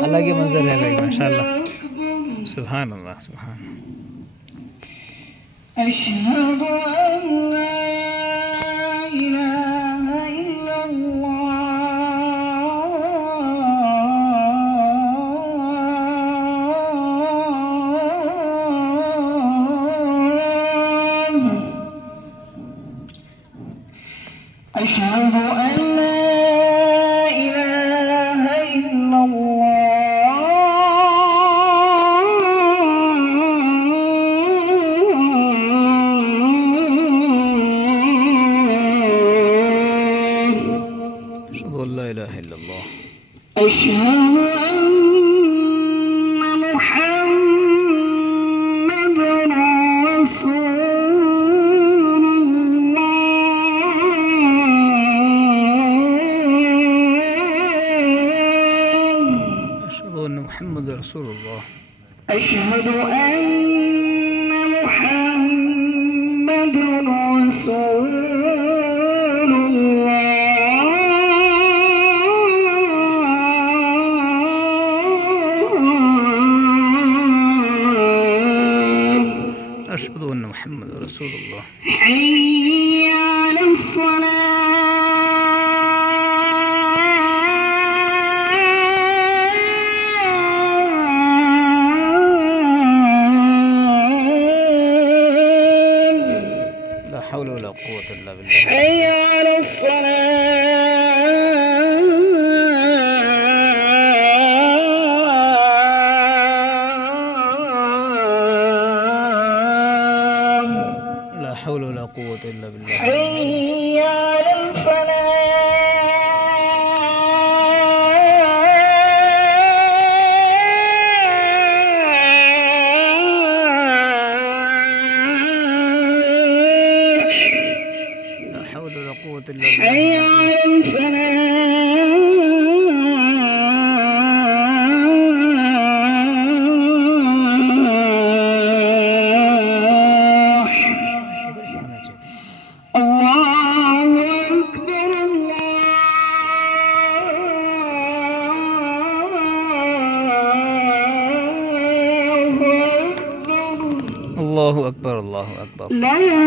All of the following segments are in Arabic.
अलग ही मंजर है भाई, माशाल्लाह। सुभान अल्लाह, सुभान। अशहदु अन ला इलाहा इल्लल्लाह। अशहदु अन ला इलाहा इल्लल्लाह। أشهد أن محمدًا رسول الله. أشهد أن محمدًا رسول الله. أشهد أن محمدًا رسول الله. أشهد أن محمد رسول الله. حي على الصلاة. لا حول ولا قوة إلا بالله. حي على الصلاة. لا حول ولا قوة إلا بالله. حي على الفلاح. لا حول ولا قوة إلا بالله. حي على الفلاح. الله أكبر، الله أكبر. لا إله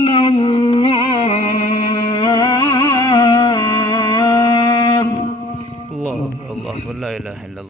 إلا الله. الله أكبر، الله أكبر، لا إله إلا الله.